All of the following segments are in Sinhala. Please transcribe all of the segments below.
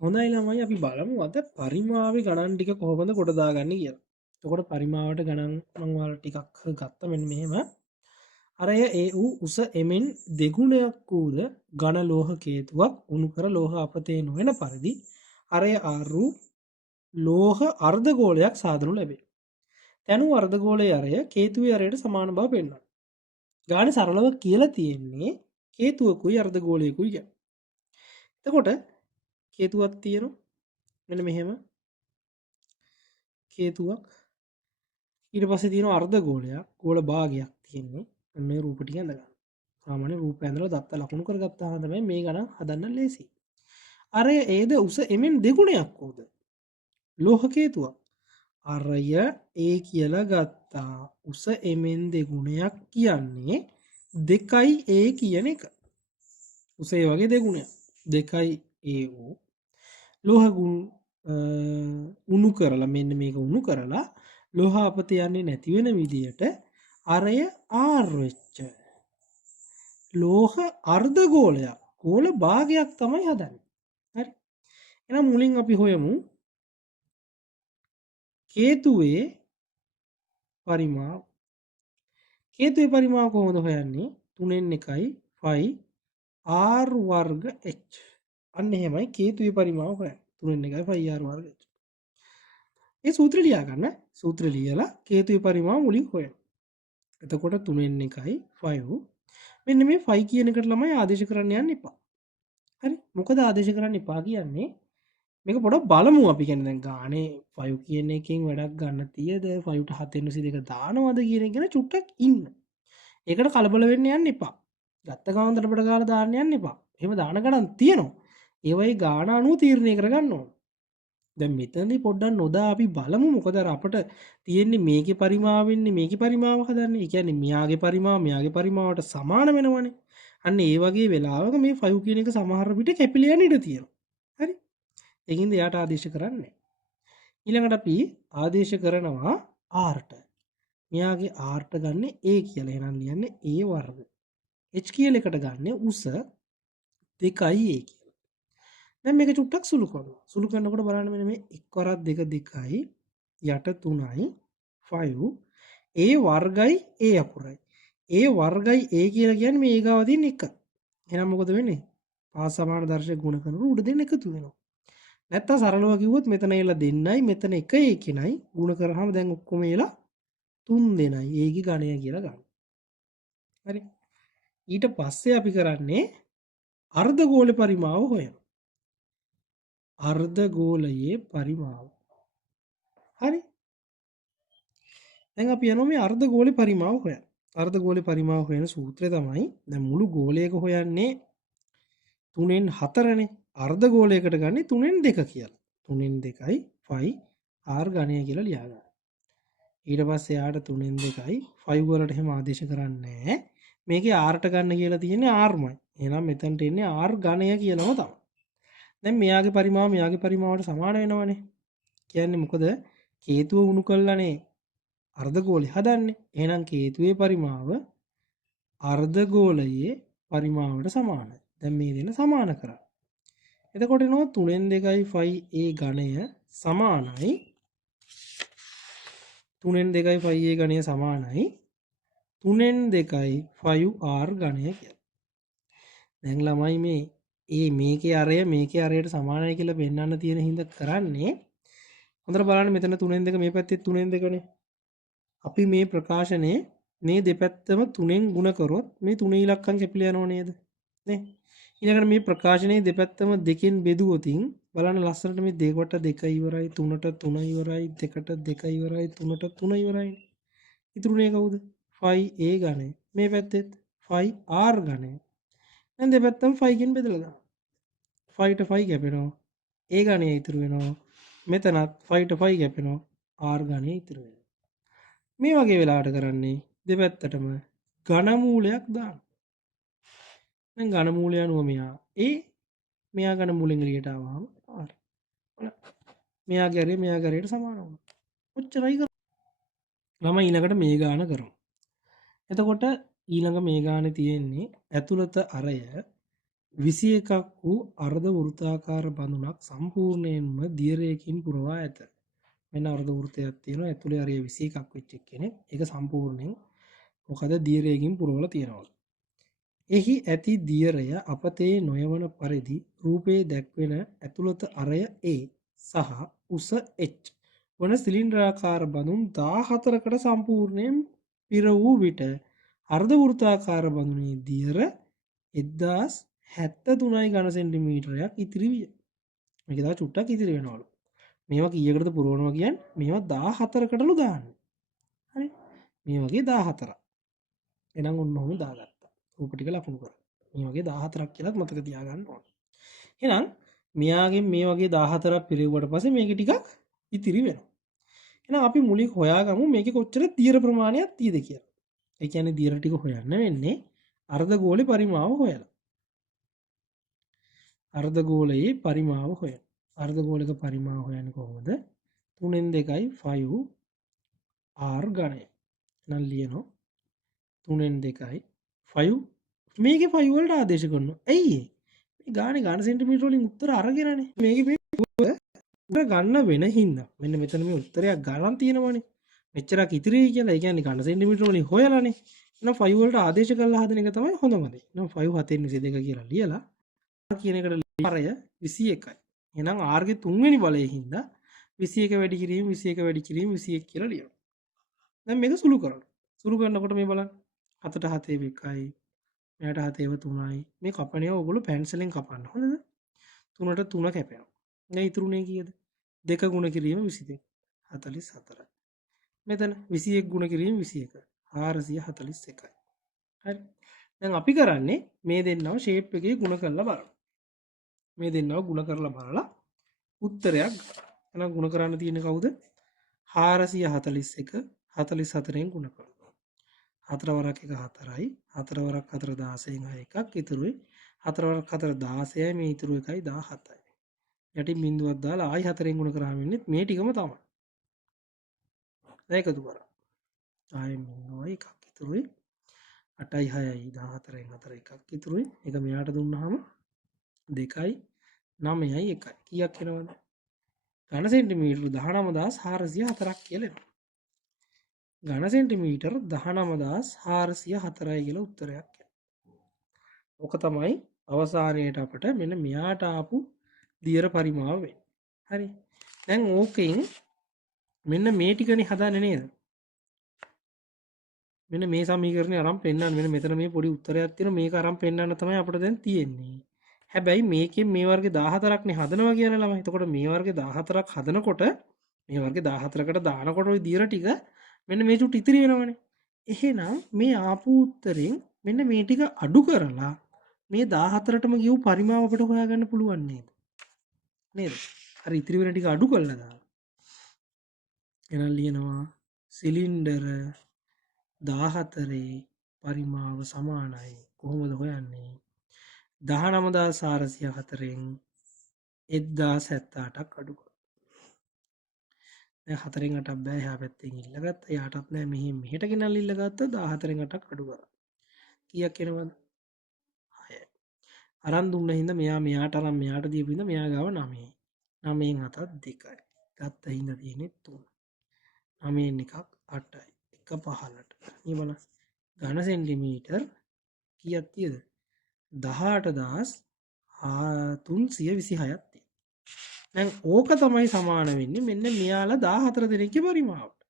හොඳයි ළමයි අපි බලමු අද පරිමාවේ ගණන් ටික කොහොමද කොට දාගන්නේ කියලා. එතකොට පරිමාවට ගණන් මම ඔයාලට ටිකක් ගත්තා මෙන්න මෙහෙම. අරය ඒ වූ උස එමෙන් දෙගුණයක් වූද ඝන ලෝහ කේතුවක් උණු කර ලෝහ අපතේ නොවන පරිදි අරය ආරු ලෝහ අර්ධගෝලයක් සාදනු ලැබේ. තැනු අර්ධගෝලයේ අරය කේතුවේ අරයට සමාන බව පෙන්වනවා. ගානේ සරලව කියලා තියෙන්නේ කේතුවකුයි අර්ධගෝලයකුයි කියලා. එතකොට කේතුවක් තියෙනවා මෙන්න මෙහෙම කේතුවක් ඊට පස්සේ තියෙනවා අර්ධගෝලයක් ගෝල භාගයක් තියෙන්නේ මේ රූප ටික ඇඳ ගන්න. සාමාන්‍ය රූප ඇඳලා දත්ත ලකුණු කරගත්තාම තමයි මේ ගණන් හදන්න ලේසි. අරය ඒද උස එමෙන් දෙගුණයක් වූද ලෝහ කේතුවක්. අරය ඒ කියලා ගත්තා. උස එමෙන් දෙගුණයක් කියන්නේ දෙකයි ඒ කියන එක. උසේ වගේ දෙගුණයක්. දෙකයි ඒ වූ ලෝහ උණු කරලා මෙන්න මේක උණු කරලා ලෝහ අපත යන්නේ නැති වෙන විදියට අරය ආර් වෙච්ච ලෝහ අර්ධගෝලයක් ගෝල භාගයක් තමයි හදන්නේ. හරි. එහෙනම් මුලින් අපි හොයමු කේතුවේ පරිමාව. කේතුවේ පරිමාව කොහොමද හොයන්නේ? 3න් 1යි 5 r වර්ග h. අන්න එහෙමයි කේතුවේ පරිමාව හොයන්නේ. 3න් 1යි 5 r වර්ග h. ඒ සූත්‍රය ලියා ගන්න. සූත්‍රය ලියලා කේතුවේ පරිමාව මුලින් හොයන්න. එතකොට 3න් 1යි 5 මෙන්න මේ 5 කියන එකට ළමයි ආදේශ කරන්න යන්න එපා. හරි. මොකද ආදේශ කරන්න එපා කියන්නේ මේක පොඩක් බලමු අපි කියන්නේ දැන් ගානේ 5 කියන එකෙන් වැඩක් ගන්න තියද 5ට 7 2 දානවද කියන එක ගැන චුට්ටක් ඉන්න. ඒකට කලබල වෙන්න යන්න එපා. ගත්ත ගමන් දඩබඩ ගාලා දාන්න යන්න එපා. එහෙම දාන ගණන් තියෙනවා. ඒවයි ගාන අනුව තීරණය කරගන්න ඕන. දැන් මෙතනදී පොඩ්ඩක් නොදා අපි බලමු මොකද අර අපට තියෙන්නේ මේකේ පරිමාව වෙන්නේ මේකේ පරිමාව හදන්නේ. ඒ කියන්නේ මෙයාගේ පරිමාව මෙයාගේ පරිමාවට සමාන වෙනවනේ. අන්න ඒ වගේ වෙලාවක මේ 5 කියන එක සමහර විට කැපිලා යන ඉඩ තියෙනවා. හරි. ඒකින්ද එයාට ආදේශ කරන්නේ. ඊළඟට අපි ආදේශ කරනවා r ට. මෙයාගේ r ට ගන්න a කියලා. එහෙනම් ලියන්නේ a වර්ග. h කියලා එකට ගන්න උස 2a කියලා. දැන් මේක චුට්ටක් සුළු කරනවා. සුළු කරනකොට බලන්න මෙන්න මේ 1 වරක් 2 2යි යට 3යි 5 a වර්ගයි a අකුරයි. a වර්ගයි a කියලා කියන්නේ මේ ගාව තියෙන එක. එහෙනම් මොකද වෙන්නේ? පාස් සමාන දර්ශක ගුණ කරනකොට උඩ දෙන්න එකතු වෙනවා. නැත්තම් සරලව කිව්වොත් මෙතන එලා දෙන්නයි මෙතන එක එකනයි ගුණ කරාම දැන් ඔක්කොම එලා 3 දෙනයි. ඒකේ ඝණය කියලා ගන්න. හරි. ඊට පස්සේ අපි කරන්නේ අර්ධගෝල පරිමාව හොයනවා. අර්ධගෝලයේ පරිමාව. හරි. දැන් අපි යනවා මේ අර්ධගෝලේ පරිමාව හොයන්න. අර්ධගෝලේ පරිමාව හොයන සූත්‍රය තමයි දැන් මුළු ගෝලයක හොයන්නේ 3න් 4නේ. අර්ධගෝලයකට ගන්නේ 3න් 2 කියලා. 3න් 2යි 5 r ඝණය කියලා ලියා ගන්න. ඊට පස්සේ යාට 3න් 2යි 5 වලට එහෙම ආදේශ කරන්නේ නැහැ. මේකේ r ට ගන්න කියලා තියෙන්නේ r-මයි. එහෙනම් මෙතනට එන්නේ r ඝණය කියලාම තමයි. දැන් මෙයාගේ පරිමාව මෙයාගේ පරිමාවට සමාන වෙනවනේ. කියන්නේ මොකද? කේතුව උණු කළානේ අර්ධගෝලය හදන්නේ. එහෙනම් කේතුවේ පරිමාව අර්ධගෝලයේ පරිමාවට සමානයි. දැන් මේ දෙන සමාන කරා. එතකොට එනවා 3න් 2යි 5a ඝණය සමානයි 3න් 2යි 5a ඝණය සමානයි 3න් 2යි 5r ඝණය කියලා. දැන් ළමයි මේ මේකේ අරයට සමානයි කියලා පෙන්වන්න තියෙන හින්දා කරන්නේ හොඳට බලන්න මෙතන 3න් 2 මේ පැත්තේ 3න් 2නේ. අපි මේ ප්‍රකාශනයේ මේ දෙපැත්තම 3න් ගුණ කරොත් මේ 3 ඉලක්කම් කැපිලා යනව නේද? නේ? ඊළඟට මේ ප්‍රකාශනයේ දෙපැත්තම දෙකෙන් බෙදුවොතින් බලන්න ලස්සනට මේ 2ට 2 ඉවරයි 3ට 3 ඉවරයි 2ට 2 ඉවරයි 3ට 3 ඉවරයි. ඉතුරුනේ කවුද? 5a ඝනය. මේ පැත්තෙත් 5r ඝනය. දැන් දෙපැත්තම 5 කින් බෙදලා දාන්න. 5ට 5 කැපෙනවා. a ඝනය ඉතුරු වෙනවා. මෙතනත් 5ට 5 කැපෙනවා. r ඝනය ඉතුරු වෙනවා. මේ වගේ වෙලාවට කරන්නේ දෙපැත්තටම ඝන මූලයක් දාන්න. දැන් ඝන මූලය අනුව මෙයා ඝන මූලෙන් එළියට ආවම r. මෙයාගේ අරයට සමාන වුණා. ඔච්චරයි කරන්නේ. ළමයි ඊළඟට මේ ගාන කරමු. එතකොට ඊළඟ මේ ගානේ තියෙන්නේ ඇතුළත අරය 21ක් වූ අර්ධ වෘත්තාකාර බඳුනක් සම්පූර්ණයෙන්ම දියරයකින් පුරවා ඇත. මෙන්න අර්ධ වෘත්තයක් තියෙනවා. ඇතුලේ හරිය 21ක් වෙච්ච කෙනෙක්. ඒක සම්පූර්ණයෙන් මොකද දියරයකින් පුරවලා තියෙනවා. එහි ඇති දියරය අපතේ නොයවන පරිදි රූපයේ දැක්වෙන ඇතුළත අරය A සහ උස H වන සිලින්ඩරාකාර බඳුන් 14කට සම්පූර්ණයෙන් පිර වූ විට අර්ධ වෘත්තාකාර බඳුනේ දියර 1073 ඝන සෙන්ටිමීටරයක් ඉතිරි විය. මේක තව චුට්ටක් ඉතිරි වෙනවලු. මේවා කීයකටද පුරවනවා කියන්නේ? මේවා 14කටලු දාන්නේ. හරි. මේ වගේ 14ක්. එහෙනම් ඔන්න ඔහොම දාගත්තා. රූප ටික ලකුණු කරා. මේ වගේ 14ක් කියලාත් මතක තියාගන්න ඕනේ. එහෙනම් මෙයාගෙන් මේ වගේ 14ක් පිරෙව්වට පස්සේ මේක ටිකක් ඉතිරි වෙනවා. එහෙනම් අපි මුලින් හොයාගමු මේකේ කොච්චර දියර ප්‍රමාණයක් තියෙද කියලා. ඒ කියන්නේ දියර ටික හොයන්න වෙන්නේ අර්ධගෝලේ පරිමාව හොයලා. අර්ධගෝලයේ පරිමාව හොයන්න. අර්ධගෝලක පරිමාව හොයන්නේ කොහොමද? 3න් 2යි 5 r ඝනය. නම් ලියනවා 3න් 2යි 5 මේකේ 5 වලට ආදේශ කරනවා. ඇයි මේ ගානේ ඝන සෙන්ටිමීටර වලින් උත්තර අරගෙනනේ. මේකේ මේ උත්තර ගන්න වෙන හින්දා මෙන්න මෙතන මේ උත්තරයක් ගණන් තියෙනවනේ. මෙච්චරක් ඉතිරියි කියලා. ඒ කියන්නේ ඝන සෙන්ටිමීටර වලින් හොයලානේ. එහෙනම් 5 වලට ආදේශ කරලා හදන එක තමයි හොඳම දේ. එහෙනම් 5 7 22 කියලා ලියලා r කියන එකට ආරය 21යි. එහෙනම් r ගේ තුන්වෙනි බලයේ හින්දා 21 වැඩි කිරීම 21 වැඩි කිරීම 21 කියලා ලියනවා. දැන් මේක සුළු කරනවා. සුළු කරනකොට මේ බලන්න 7ට 7 එකයි. මෙයාට 7 3යි. මේ කපණිය ඔයගොල්ලෝ පැන්සලෙන් කපන්න. හොඳද? 3ට 3 කැපෙනවා. දැන් ඉතුරුනේ කීයද? 2 ගුණ කිරීම 22. 44යි. මෙතන 21 ගුණ කිරීම 21. 441යි. හරි. දැන් අපි කරන්නේ මේ දෙන්නව ෂේප් එකේ ගුණ කරලා බලන්න. මේ දෙන්නව ගුණ කරලා බලලා උත්තරයක් ගන්න. එහෙනම් ගුණ කරන්න තියෙන්නේ කවුද? 441 44ෙන් ගුණ කරනවා. 4 වරක් 1 4යි. 4 වරක් 4 16න් 6 එකක් ඉතුරුයි. 4 වරක් 4 16යි මේ ඉතුරු එකයි 17යි. යටින් බිඳුවක් දාලා ආයි 4ෙන් ගුණ කරාම ඉන්නේ මේ ටිකම තමයි. දැන් එකතු කරා. ආයි බිඳුවයි එකක් ඉතුරුයි. 8යි 6යි 14න් 4 එකක් ඉතුරුයි. ඒක මෙයාට දුන්නාම 2යි 9යි 1යි. කීයක් එනවද? ඝන සෙන්ටිමීටර 19404ක් කියලා එනවා. ඝන සෙන්ටිමීටර 19404යි කියලා උත්තරයක් එනවා. ඔක තමයි අවසානයේට අපිට මෙන්න මෙයාට ආපු දියර පරිමාව වෙන්නේ. හරි. දැන් ඕකෙන් මෙන්න මේ ටිකනේ හදාන්නේ නේද? මෙන්න මේ සමීකරණය අරන් පෙන්නන්න. මෙන්න මෙතන මේ පොඩි උත්තරයක් තියෙනවා. මේක අරන් පෙන්නන්න තමයි අපිට දැන් තියෙන්නේ. හැබැයි මේකෙන් මේ වර්ගේ 14ක්නේ හදනවා කියන ළමයි. එතකොට මේ වර්ගේ 14ක් හදනකොට මේ වර්ගේ 14කට දානකොට ওই දියර ටික මෙන්න මේ චුට්ට ඉතිරි වෙනවනේ. එහෙනම් මේ ආපු උත්තරෙන් මෙන්න මේ ටික අඩු කරලා මේ 14ටම ගියු පරිමාව අපිට හොයාගන්න පුළුවන් නේද? නේද? අර ඉතිරි වෙන ටික අඩු කරලා දාලා. එහෙනම් ලියනවා සිලින්ඩර 14 පරිමාව සමානයි. කොහොමද හොයන්නේ? 19404න් 1078ක් අඩු කරනවා. දැන් 4න් 8ක් බෑ එහා පැත්තෙන් ඉල්ලගත්තා. යාටත් නෑ මෙහෙට ගෙනල්ලා ඉල්ලගත්තා 14න් 8ක් අඩු කරා. කීයක් එනවද? 6යි. අරන් දුන්න හින්දා මෙයාට අරන් මෙයාට දීපු හින්දා මෙයා ගාව 9යි. 9න් 7ක් 2යි. ගත්ත හින්දා තියෙන්නේ 3. 9න් එකක් 8යි. 1 15ට. මේ බලන්න. ඝන සෙන්ටිමීටර් කීයක් තියෙද? 18326ක් තියෙනවා. දැන් ඕක තමයි සමාන වෙන්නේ මෙන්න මෙයාලා 14 දෙනෙක්ගේ පරිමාවට.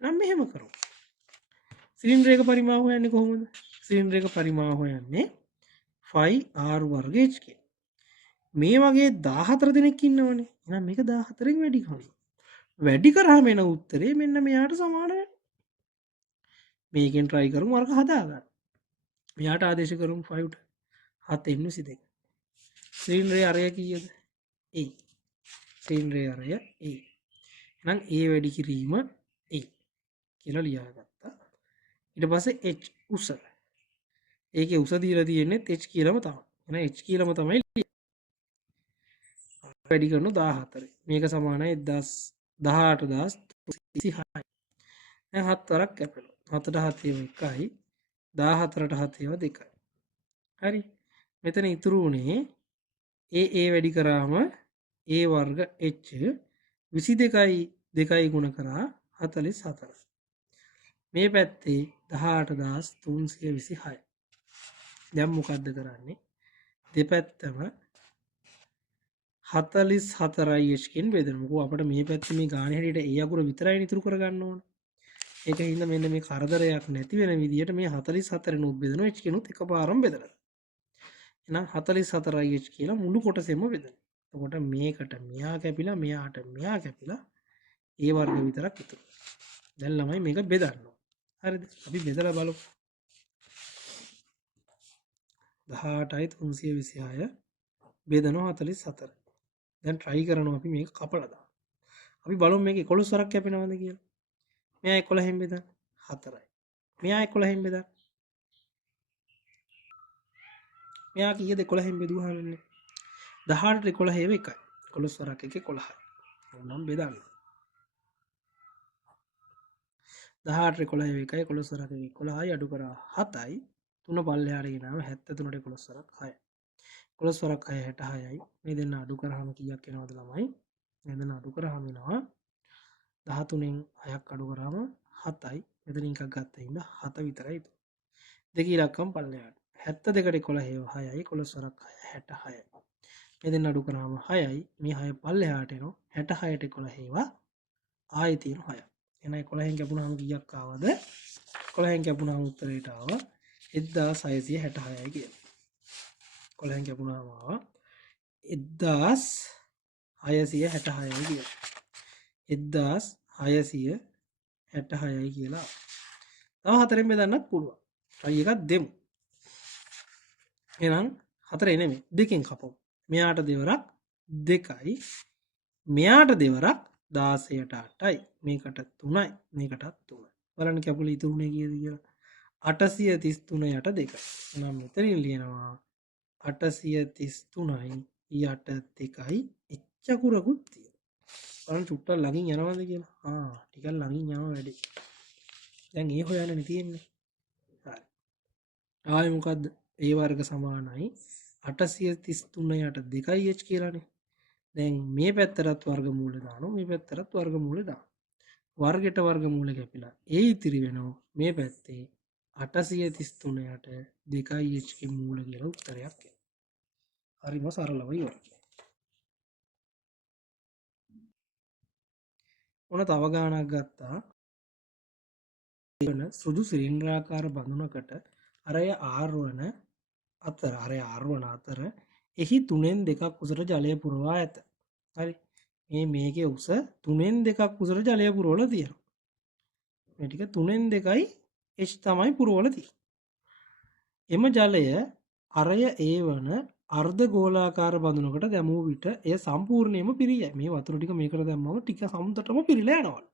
නම් මෙහෙම කරමු. සිලින්ඩරයක පරිමාව හොයන්නේ කොහොමද? සිලින්ඩරයක පරිමාව හොයන්නේ 5r වර්ග h කියන. මේ වගේ 14 දෙනෙක් ඉන්නවනේ. එහෙනම් මේක 14න් වැඩි කරනවා. වැඩි කරාම එන උත්තරේ මෙන්න මෙයාට සමාන වෙනවා. මේකෙන් try කරමු අරක හදාගන්න. මෙයාට ආදේශ කරමු 5ට. 7 22. සිලින්ඩරයේ අරය කීයද? a. සිලින්ඩරයේ අරය a. එහෙනම් a වැඩි කිරීම a කියලා ලියාගත්තා. ඊට පස්සේ h උස. ඒකේ උස දීලා තියෙන්නේ h කියලාම තමයි. එහෙනම් h කියලාම තමයි වැඩි කරන 14. මේක සමානයි 18026යි. දැන් 7 වරක් කැපෙනවා. 7ට 7 1යි. 14ට 7 2යි. හරි. මෙතන ඉතුරු වුණේ ඒ වැඩි කරාම ඒ වර්ග h 22යි 2යි ගුණ කරා 44. මේ පැත්තේ 18326. දැන් මොකද්ද කරන්නේ? දෙපැත්තම 44යි h කින් බෙදන්න. මොකෝ අපිට මේ පැත්තේ මේ ගාන හැටියට ඒ අකුර විතරයි ඉතුරු කරගන්න ඕන. ඒක හින්දා මෙන්න මේ කරදරයක් නැති වෙන විදියට මේ 44 නුත් බෙදනවා h කිනුත් එකපාරම බෙදලා. එහෙනම් 44යි h කියලා මුළු කොටසෙම බෙදනවා. එතකොට මේකට මෙයා කැපිලා මෙයාට මෙයා කැපිලා ඒ වර්ග විතරක් ඉතුරු. දැන් ළමයි මේක බෙදන්න ඕන. හරිද? අපි බෙදලා බලමු. 18යි 326 බෙදනවා 44. දැන් try කරනවා අපි මේක කපලා දාන්න. අපි බලමු මේක 11 වරක් කැපෙනවද කියලා. මෙයා 11න් බෙදන්න 4යි. මෙයා 11න් බෙදන්න. මෙයා කීයද 11න් බෙදුවාම ඉන්නේ? 18ට 11 ඒව එකයි. 11 වරක් එක 11යි. ඕනම් බෙදන්න. 18ට 11 ඒව එකයි 11 වරක් එක 11යි අඩු කරා 7යි. 3 පල්ලෙහාට ගෙනාම 73ට 11 වරක් 6යි. 11 වරක් 6 66යි. මේ දෙන්න අඩු කරාම කීයක් එනවද ළමයි? මේ දෙන්න අඩු කරාම එනවා 13න් 6ක් අඩු කරාම 7යි. මෙතන එකක් ගත්තා ඉන්න 7 විතරයි. දෙක ඉලක්කම් පල්ලෙහාට 72ට 11 ඒව 6යි 11 වරක් 6 66යි. මේ දෙන්න අඩු කරාම 6යි. මේ 6 පල්ලෙහාට එනවා 66ට 11 ඒවා ආයෙ තියෙන 6යි. එහෙනම් 11න් කැපුණාම කීයක් ආවද? 11න් කැපුණාම උත්තරයට ආවා 1666යි කියලා. 11න් කැපුණාම ආවා 1666යි කියලා. 1666යි කියලා. තව හතරෙන් බෙදන්නත් පුළුවන්. try එකක් දෙමු. එහෙනම් හතරේ නෙමෙයි දෙකෙන් කපමු. මෙයාට දෙවරක් 2යි. මෙයාට දෙවරක් 16ට 8යි. මේකට 3යි. මේකටත් 3යි. බලන්න කැපුල ඉතුරුනේ කීයද කියලා. 833 යට 2යි. එහෙනම් මෙතනින් ලියනවා 833යි යට 2යි එච්ච අකුරකුත් තියෙනවා. බලන්න චුට්ටක් ළඟින් යනවද කියලා. ටිකක් ළඟින් යනවා වැඩි. දැන් ඒ හොයන්න තියෙන්නේ. හරි. ආයෙ මොකද්ද? ඒ වර්ග සමානයි 833 යට 2යි h කියලානේ. දැන් මේ පැත්තටත් වර්ගමූල දානවා මේ පැත්තටත් වර්ගමූල දානවා. වර්ගයට වර්ගමූල කැපිලා ඒ ඉතිරි වෙනවා මේ පැත්තේ 833 යට 2යි h ගේ මූල කියලා උත්තරයක් එනවා. හරිම සරලව ඉවරයි. ඔන්න තව ගානක් ගත්තා. වෙන සුදු සිලින්ඩරාකාර බඳුනකට අරය R1 අතර අරය R1 අතර එහි 3න් 2ක් උසට ජලය පුරවා ඇත. හරි. මේකේ උස 3න් 2ක් උසට ජලය පුරවලා තියෙනවා. මේ ටික 3න් 2යි h තමයි පුරවලා තියෙන්නේ. එම ජලය අරය A1 අර්ධ ගෝලාකාර බඳුනකට දැමූ විට එය සම්පූර්ණයෙන්ම පිරියයි. මේ වතුර ටික මේකට දැම්මම ටික සමුදටම පිරීලා යනවා.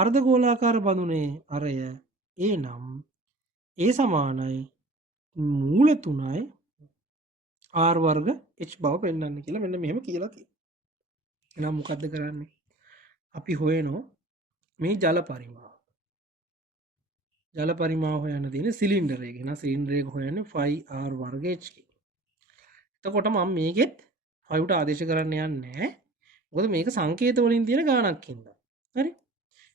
අර්ධ ගෝලාකාර බඳුනේ අරය A නම් A සමානයි මූල 3යි R වර්ග h බව පෙන්වන්න කියලා මෙන්න මෙහෙම කියලා තියෙනවා. එහෙනම් මොකද්ද කරන්නේ? අපි හොයනවා මේ ජල පරිමාව. ජල පරිමාව හොයන්න තියෙන සිලින්ඩර් එක. එහෙනම් සිලින්ඩර් එක හොයන්නේ 5R වර්ග h කියලා. එතකොට මම මේකෙත් 5ට ආදේශ කරන්න යන්නේ නැහැ. මොකද මේක සංකේත වලින් තියෙන ගාණක් හින්දා. හරි?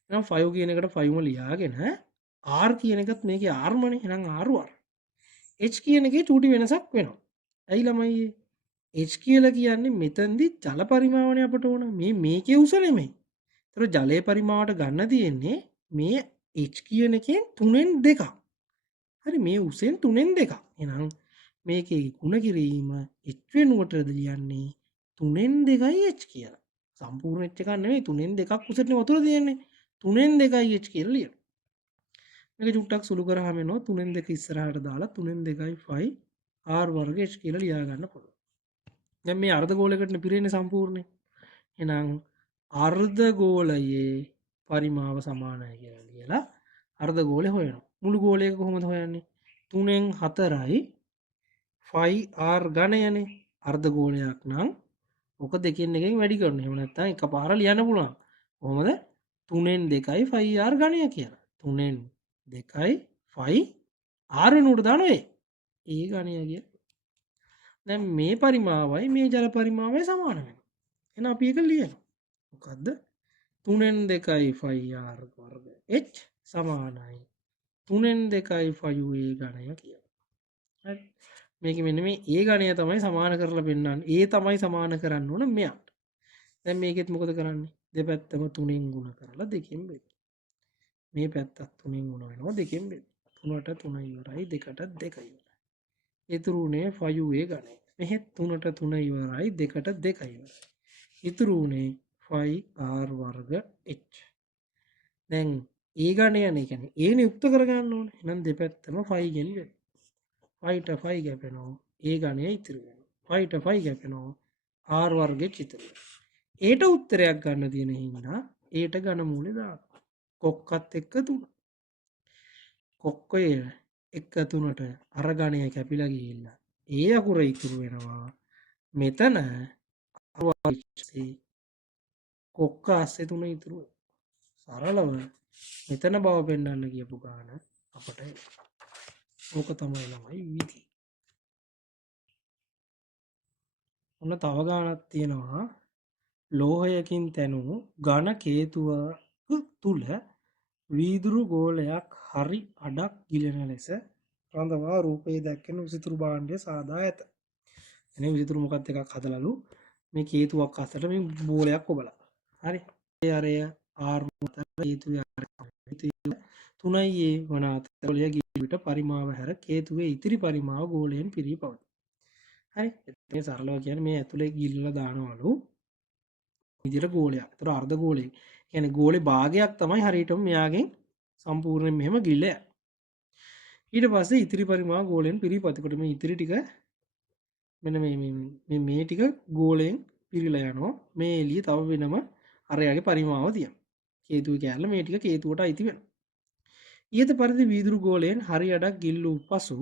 එහෙනම් 5 කියන එකට 5ම ලියාගෙන R කියන එකත් මේකේ R මනේ. එහෙනම් R වර්ග. h කියන එකේ චූටි වෙනසක් වෙනවා. ඇයි ළමයි h කියලා කියන්නේ මෙතනදි ජල පරිමාවනේ අපට ඕන. මේකේ උස නෙමෙයි. ඒතර ජලයේ පරිමාවට ගන්න තියෙන්නේ මේ h කියන එකෙන් 3න් 2ක්. හරි මේ උසෙන් 3න් 2ක්. එහෙනම් මේකේ ගුණ කිරීම h වෙනුවටද ලියන්නේ 3න් 2යි h කියලා. සම්පූර්ණ h එකක් නෙමෙයි 3න් 2ක් උසටනේ වතුර තියෙන්නේ. 3න් 2යි h කියලා ලියනවා. මේක චුට්ටක් සුළු කරාම එනවා 3න් 2 ඉස්සරහට දාලා 3න් 2යි 5 R වර්ග h කියලා ලියා ගන්න පුළුවන්. දැන් මේ අර්ධ ගෝලයකටනේ පිරෙන්නේ සම්පූර්ණයෙන්. එහෙනම් අර්ධ ගෝලයේ පරිමාව සමානයි කියලා ලියලා අර්ධ ගෝලය හොයනවා. මුළු ගෝලයක කොහොමද හොයන්නේ? 3න් 4යි 5R ඝනයනේ. අර්ධ ගෝලයක් නම් ඔක දෙකෙන් එකෙන් වැඩි කරනවා. එහෙම නැත්නම් එකපාර ලියන්න පුළුවන්. කොහොමද? 3න් 2යි 5R ඝනය කියලා. 3න් 2යි 5 R වෙනුවට දානවා ඒ ඝනය කියලා. දැන් මේ පරිමාවයි මේ ජල පරිමාවයි සමාන වෙනවා. එහෙනම් අපි ඒක ලියනවා. මොකද්ද? 3න් 2යි 5r වර්ග h සමානයි 3න් 2යි 5a ඝනය කියලා. හරි. මේක මෙන්න මේ a ඝනය තමයි සමාන කරලා පෙන්නන්නේ. a තමයි සමාන කරන්න ඕන මෙයාට. දැන් මේකෙත් මොකද කරන්නේ? දෙපැත්තම 3න් ගුණ කරලා 2කින් බෙද. මේ පැත්තත් 3න් ගුණ වෙනවා 2කින් බෙද. 3ට 3 ඉවරයි 2ට 2 ඉවරයි. ඉතුරු උනේ 5a ඝනය. මෙහෙත් 3ට 3 ඉවරයි 2ට 2 ඉවරයි. ඉතුරු උනේ 5r වර්ග h. දැන් ඒ ඝනයනේ කියන්නේ ඒනේ යුක්ත කරගන්න ඕනේ. එහෙනම් දෙපැත්තම 5 ගෙන් බෙද. 5ට 5 කැපෙනවා ඒ ඝනය ඉතුරු වෙනවා. 5ට 5 කැපෙනවා r වර්ගෙත් ඉතුරු වෙනවා. ඒට උත්තරයක් ගන්න තියෙන හින්දා ඒට ඝන මූලය දානවා. කොක්කත් එක්ක 3. කොක්කය එක්ක 3ට අර ඝනය කැපිලා ගිහිල්ලා ඒ අකුර ඉතුරු වෙනවා. මෙතන කොක්ක ASCII 3 ඉතුරු සරලව මෙතන බව පෙන්වන්න කියපු ගාන අපට ඕක තමයි ළමයි විදි. ඔන්න තව ගානක් තියෙනවා. ලෝහයකින් තැනූ ඝන කේතුවක තුල වීදුරු ගෝලයක් හරි අඩක් ගිලෙන ලෙස රඳවා රූපයේ දැක්වෙන විසිතුරු භාණ්ඩය සාදා ඇත. එනේ විසිතුරු මොකක්ද එකක් හදලාලු මේ කේතුවක් අස්සට මේ බෝලයක් ඔබලා. හරි. ඒ අරය R මත කේතුවේ අරය 3A වන අතර ගිලිවිට පරිමාව හැර කේතුවේ ඉතිරි පරිමාව ගෝලයෙන් පිරී පවතී. හරි. මේ සරලව කියන්නේ මේ ඇතුලේ ගිල්ලලා දානවලු විදිහට ගෝලයක්. ඒතර අර්ධ ගෝලයක්. කියන්නේ ගෝලේ භාගයක් තමයි හරියටම මෙයාගෙන් සම්පූර්ණයෙන් මෙහෙම ගිල්ල යන්නේ. ඊට පස්සේ ඉතිරි පරිමාව ගෝලයෙන් පිරීපත්. කොට මේ ඉතිරි ටික මෙන්න මේ ටික ගෝලයෙන් පිරීලා යනවා. මේ එළිය තව වෙනම අරයාගේ පරිමාව තියෙනවා. කේතුවේ කැලල මේ ටික කේතුවට අයිති වෙනවා. ඊට පරිදි වීදුරු ගෝලයෙන් හරි අඩක් ගිල්ලූ පසු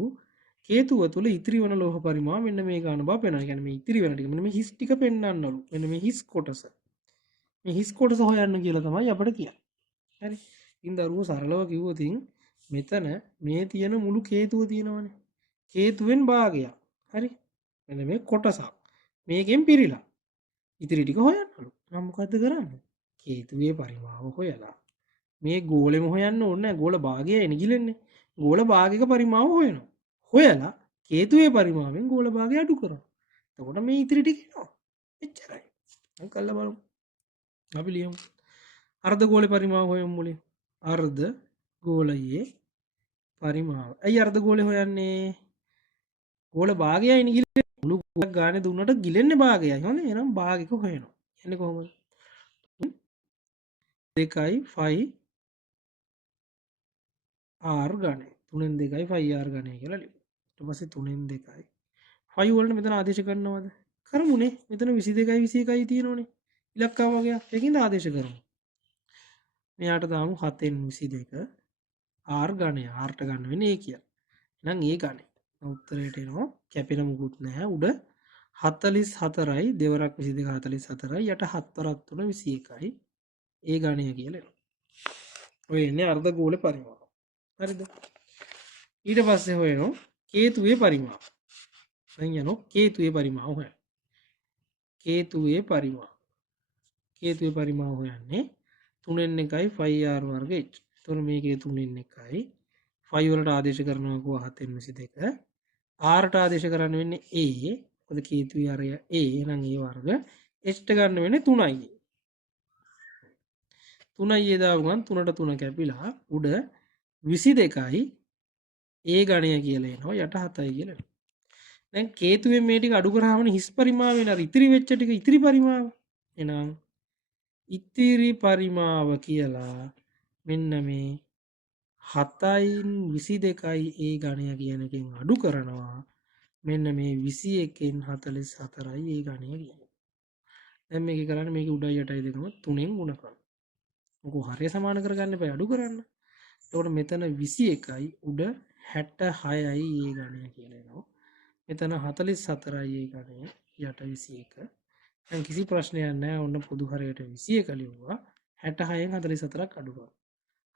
කේතුව තුළ ඉතිරි වන ලෝහ පරිමාව මෙන්න මේ ගාන බව පේනවා. කියන්නේ මේ ඉතිරි වෙන ටික මෙන්න මේ හිස් ටික පෙන්වන්නලු. මෙන්න මේ හිස් කොටස. මේ හිස් කොටස හොයන්න කියලා තමයි අපිට කියන්නේ. හරි. ඉතින් දරුවෝ සරලව කිව්වොත් මෙතන මේ තියෙන මුළු කේතුව තියෙනවනේ. කේතුවෙන් භාගයක්. හරි. මෙන්න මේ කොටසක්. මේකෙන් පිරීලා. ඉතිරි ටික හොයන්නලු. නම් මොකද්ද කරන්නේ? කේතුවේ පරිමාව හොයලා. මේ ගෝලෙම හොයන්න ඕනේ නැහැ. ගෝල භාගයයි නිගිලෙන්නේ. ගෝල භාගයක පරිමාව හොයනවා. හොයලා කේතුවේ පරිමාවෙන් ගෝල භාගය අඩු කරනවා. එතකොට මේ ඉතිරි ටික එනවා. එච්චරයි. දැන් කල්ලා බලමු. අපි ලියමු. අර්ධ ගෝලේ පරිමාව හොයමු මුලින්. අර්ධ ගෝලයේ පරිමාව. ඇයි අර්ධ ගෝලේ හොයන්නේ? ගෝල භාගයයි නිගිලෙන්නේ. මුළු ගෝල ගානේ දුන්නට ගිලෙන්නේ භාගයයි. හොඳේ. එහෙනම් භාගික හොයනවා. යන්නේ කොහොමද? 2යි 5 R ගණය. 3න් 2යි 5R ගණය කියලා ලියමු. ඊට පස්සේ 3න් 2යි 5 වලට මෙතන ආදේශ කරනවද? කරමුනේ. මෙතන 22යි 21යි තියෙනවනේ. ඉලක්කම වගේ. ඒකින්ද ආදේශ කරමු. මෙයාට දාමු 7න් 22 R ගණය. Rට ගන්න වෙන්නේ ඒ කියලා. එහෙනම් ඒ ගණය. උත්තරයට එනවා කැපෙන මුකුත් නැහැ. උඩ 44යි දෙවරක් 22 44යි යට 7 වරක් 3 21යි ඒ ගණය කියලා එනවා. ඔය එන්නේ අර්ධ ගෝල පරිමාව. හරිද? ඊට පස්සේ හොයනවා කේතුවේ පරිමාව. දැන් යනවා කේතුවේ පරිමාව හොයන්න. කේතුවේ පරිමාව. කේතුවේ පරිමාව හොයන්නේ 3න් 1යි 5r වර්ග h. එතකොට මේකේ 3න් 1යි 5 වලට ආදේශ කරනවා කෝ 7න් 22. rට ආදේශ කරන්න වෙන්නේ a. මොකද කේතුවේ අරය a. එහෙනම් a වර්ග. h ට ගන්න වෙන්නේ 3i. 3i දාපු ගමන් 3ට 3 කැපිලා උඩ 22යි ඒ ගණය කියලා එනවා යට 7යි කියලා. දැන් කේතුවෙන් මේ ටික අඩු කරාමනේ හිස් පරිමාව වෙන අර ඉතිරි වෙච්ච ටික ඉතිරි පරිමාව. එහෙනම් ඉතිරි පරිමාව කියලා මෙන්න මේ 7යින් 22යි ඒ ගණය කියන එකෙන් අඩු කරනවා. මෙන්න මේ 21න් 44යි ඒ ගණය කියන්නේ. දැන් මේක කරන්නේ මේක උඩයි යටයි දෙකම 3ෙන් ගුණ කරනවා. මොකෝ හරිය සමාන කරගන්න බෑ අඩු කරන්න. එතකොට මෙතන 21යි උඩ 66යි ඒ ගණය කියලා එනවා. මෙතන 44යි ඒ ගණය යට 21. දැන් කිසි ප්‍රශ්නයක් නැහැ. ඔන්න පොදු හරයට 21 ලියුවා. 66න් 44ක් අඩු කරා.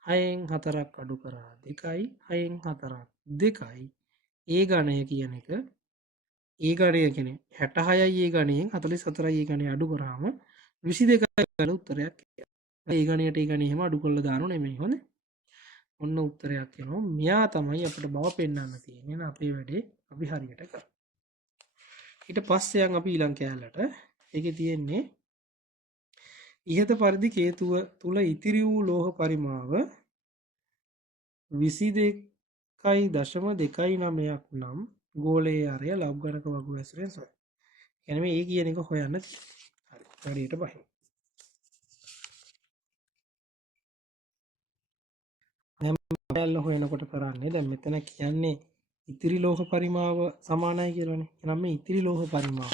6න් 4ක් අඩු කරා 2යි. 6න් 4ක් 2යි. ඒ ගණය කියන එක ඒ ගණය කියන්නේ 66යි ඒ ගණයෙන් 44යි ඒ ගණය අඩු කරාම 22යි කියලා උත්තරයක් එනවා. ඒ ගණයට ඒ ගණය එහෙම අඩු කරලා දානව නෙමෙයි හොඳේ. ඔන්න උත්තරයක් එනවා. මෙයා තමයි අපිට බව පෙන්වන්න තියෙන්නේ. එහෙනම් අපේ වැඩේ අපි හරියට කරා. ඊට පස්සේ යන් අපි ඊළඟ කෑල්ලට. ඒකේ තියෙන්නේ ඉහත පරිදි කේතුව තුල ඉතිරි වූ ලෝහ පරිමාව 22.29ක් නම් ගෝලයේ අරය ලබ්ගනක වගු ඇසුරෙන් සොය. එනම ඒ කියන එක හොයන්න තියෙන්නේ. හරි වැඩේට බහිමු. දැන් කෑල්ල හොයනකොට කරන්නේ දැන් මෙතන කියන්නේ ඉතිරි ලෝහ පරිමාව සමානයි කියලානේ. එහෙනම් මේ ඉතිරි ලෝහ පරිමාව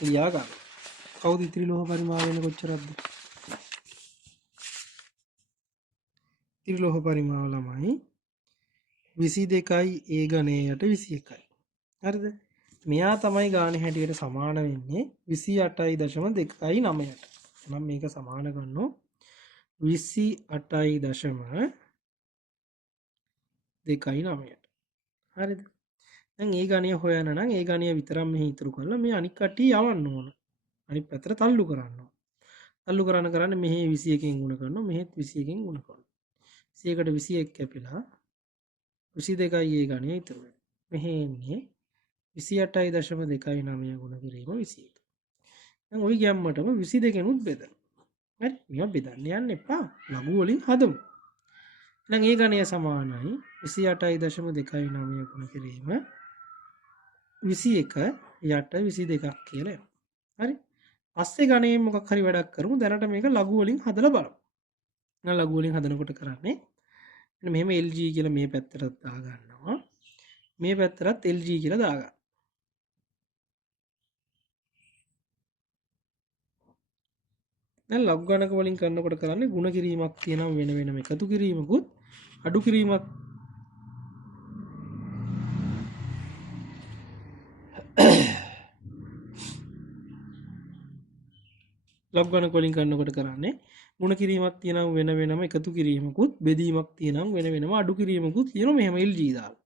ලියා ගන්න. කවුද ඉතිරි ලෝහ පරිමාව වෙන කොච්චරක්ද? ඉතිරි ලෝහ පරිමාව ළමයි 22යි ඒ ගණයට 21යි. හරිද? මෙයා තමයි ගානේ හැටියට සමාන වෙන්නේ 28.29ට. එහෙනම් මේක සමාන කරනවා 28.29ට. හරිද? දැන් ඒ ගණය හොයන්න නම් ඒ ගණය විතරක් මෙහි ඉතුරු කරලා මේ අනික් කට්ටිය යවන්න ඕන. අනිත් පැත්තට තල්ලු කරන්න ඕන. තල්ලු කරන්න මෙහි 21කින් ගුණ කරනවා මෙහෙත් 21කින් ගුණ කරනවා. 100කට 21 කැපිලා 22යි ඒ ගණය ඉතුරු වෙනවා. මෙහි එන්නේ 28.29 ගුණ කිරීම 21. දැන් ওই ගැම්මටම 22කිනුත් බෙදනවා. හරි? මේවා බෙදන්න යන්න එපා. ලඝු වලින් හදමු. එහෙනම් ඒ ගණය සමානයි 28.29 ගුණ කිරීම 21 යට 22ක් කියලා එනවා. හරි? පස්සේ ගණයෙන් මොකක් හරි වැඩක් කරමු. දැනට මේක ලඝු වලින් හදලා බලමු. එහෙනම් ලඝු වලින් හදනකොට කරන්නේ මෙන්න මෙහෙම LG කියලා මේ පැත්තට දා ගන්නවා. මේ පැත්තටත් LG කියලා දා ගන්න. දැන් ලඝු ගණක වලින් කරනකොට කරන්නේ ಗುಣ කිරීමක් තියෙනවා වෙන වෙනම එකතු කිරීමකුත් අඩු කිරීමක් ලඝු ගණක වලින් කරනකොට කරන්නේ ಗುಣ කිරීමක් තියෙනවා වෙන වෙනම එකතු කිරීමකුත් බෙදීමක් තියෙනවා වෙන වෙනම අඩු කිරීමකුත් තියෙනවා මෙහෙම LG දාලා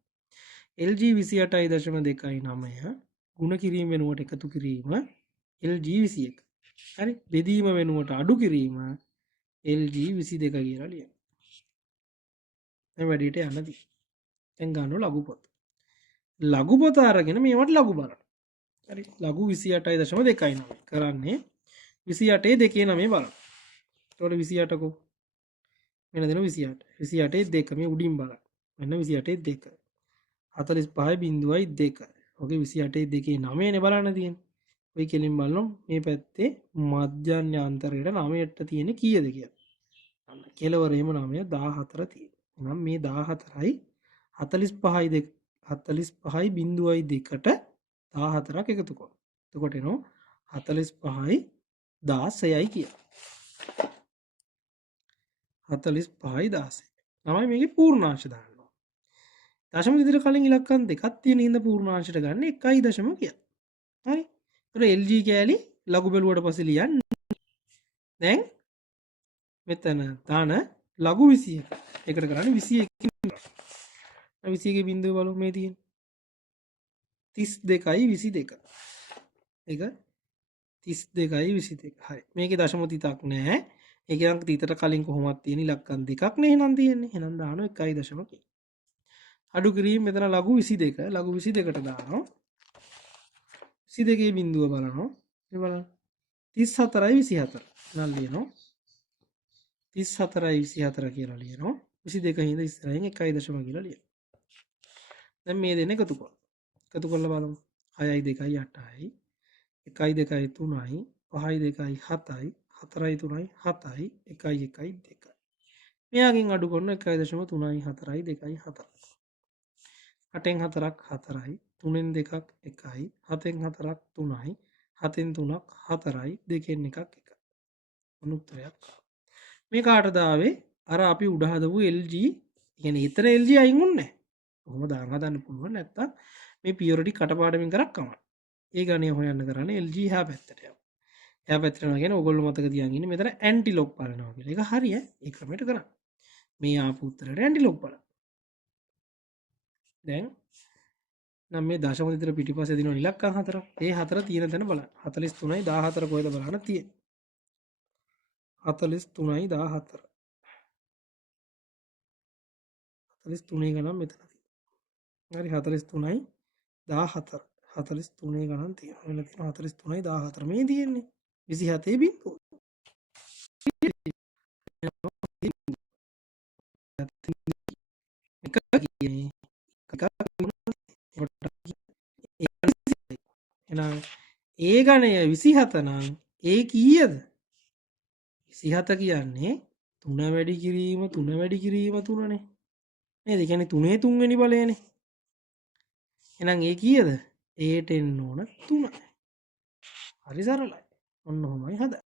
LG 28.29 ಗುಣ කිරීම වෙනුවට එකතු කිරීම LG 21 හරි බෙදීම වෙනුවට අඩු කිරීම LG 22 කියලා ලියන්න. දැන් වැඩිට යන්න තියෙනවා. දැන් ගන්නවා ලඝු පොත. ලඝු පොත අරගෙන මේවට ලඝු බලන්න. හරි ලඝු 28.29 කරන්නේ 28 දෙකේ 9 බලන්න. එතකොට 28 කො මෙන්න දෙනවා 28. 28 දෙක මේ උඩින් බලන්න. මෙන්න 28 දෙක. 45.2. ඔගේ 28 දෙකේ 9 නේ බලන්න තියෙන්නේ. ඔය කෙලින් බලනවා මේ පැත්තේ මධ්‍යන්‍ය අන්තරයට 9ට තියෙන කීයද කියලා. අන්න කෙලවරේම 9 14 තියෙනවා. එහෙනම් මේ 14යි 45යි 2 45යි බිඳුවයි 2ට 14ක් එකතු කරනවා. එතකොට එනවා 45යි 16යි කියලා. 45යි 16. තමයි මේකේ පූර්ණාංශ දාන්න ඕන. දශම ඉදිරිය කලින් ඉලක්කම් දෙකක් තියෙන හින්දා පූර්ණාංශයට ගන්න 1.0 කියලා. හරි. ඒතර LG කෑලි ලඝු බැලුවට පස්සේ ලියන්න. දැන් මෙතන දාන ලඝු 21. ඒකට කරන්නේ 21කින්. 21 බිඳුව බලමු මේ තියෙන. 32යි 22. ඒක 32යි 22. හරි. මේකේ දශම තිතක් නැහැ. ඒකේ අංක තිතට කලින් කොහොමද තියෙන ඉලක්කම් දෙකක් නේ එහෙනම් තියෙන්නේ. එහෙනම් දානවා 1.0. අඩු කිරීම මෙතන ලඝු 22. ලඝු 22ට දානවා. 22 බිඳුව බලනවා. මේ බලන්න. 34යි 24. නම් ලියනවා. 34යි 24 කියලා ලියනවා. 22 හින්දා ඉස්සරහින් 1.0 කියලා ලියනවා. දැන් මේ දෙන්න එකතු කරමු. එකතු කරලා බලමු. 6යි 2යි 8යි. 1යි 2යි 3යි. 5යි 2යි 7යි. 4යි 3යි 7යි. 1යි 1යි 2යි. මෙයාගෙන් අඩු කරන 1.3යි 4යි 2යි 7යි. 8න් 4ක් 4යි. 3න් 2ක් 1යි. 7න් 4ක් 3යි. 7න් 3ක් 4යි. 2න් 1ක් 1යි. අනුත්තරයක්. මේ කාටද ආවේ අර අපි උඩ හදපු LG කියන්නේ ඊතර LG අයින් වුන්නේ නැහැ. කොහොම දාන හදන්න පුළුවන් නැත්තම් මේ පියොරිටි කටපාඩමින් කරක් කමක්. ඒ ගණය හොයන්න කරන්නේ LG එහා පැත්තට යනවා. එහා පැත්තට යනවා කියන්නේ ඕගොල්ලෝ මතක තියාගෙන ඉන්නේ මෙතන ඇන්ටි ලොග් බලනවා කියලා. ඒක හරිය. ඒ ක්‍රමයට කරන්න. මේ ආපු උත්තරේට ඇන්ටි ලොග් බලන්න. දැන් නම් මේ දශම විතර පිටිපස්සේ දිනන ඉලක්කම් හතරක්. ඒ හතර තියෙන තැන බලන්න. 43යි 14 කොහෙද බලන්න තියෙන්නේ. 43යි 14. 43 ගණන් මෙතන තියෙනවා. හරි 43යි 14. 43 ගණන් තියෙනවා. මෙන්න තියෙනවා 43යි 14. මේ තියෙන්නේ 27 බිංදුව. එක කියන්නේ එකක් එහෙනම් ඒ ගණය 27 නම් ඒ කීයද? 27 කියන්නේ 3 වැඩි කිරීම 3 වැඩි කිරීම 3නේ. නේද? ඒ කියන්නේ 3 තුන්වෙනි බලයනේ. එහෙනම් ඒ කීයද? ඒට එන්න ඕන 3. හරි සරලයි. ඔන්න ඔහොමයි හදන්නේ.